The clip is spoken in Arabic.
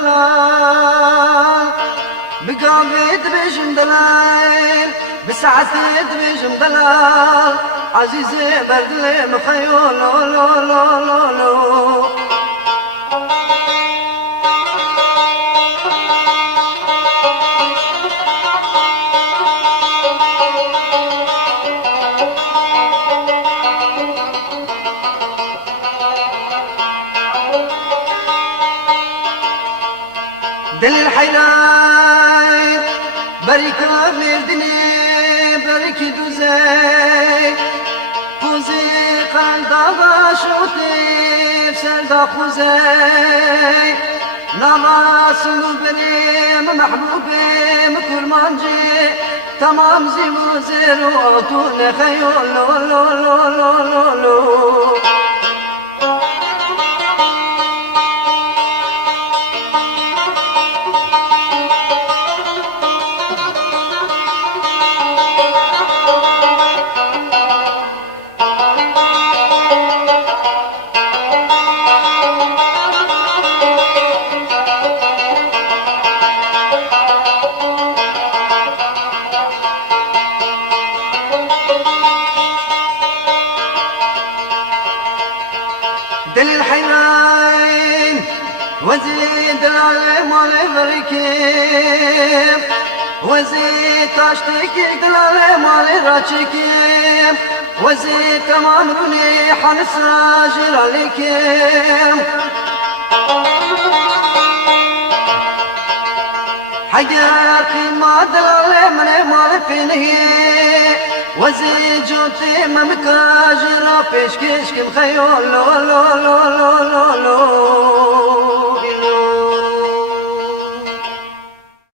دلال بقابت بيجم دلال بساعتي بيجم دلال عزيزي بردلي مخيول لو لو لو لو لو دل الحيلات بركة مردني بركة دوزي فوزي قلدا باشوتي بسلدا خوزي نماس بريم محبوبي مكل مانجي تمام زي وزير وأطول خيول لو لو لو لو لو لو دل الحنين وزيد العلم والبركيم وزيد تشتكي العلم والرشكيم وزيد تمام رنيح الساجر عليكم حياتي ما دلالي من مالفيني وزي جوتي ممكاجرة بيشكيش كم خيول لو لو لو لو لو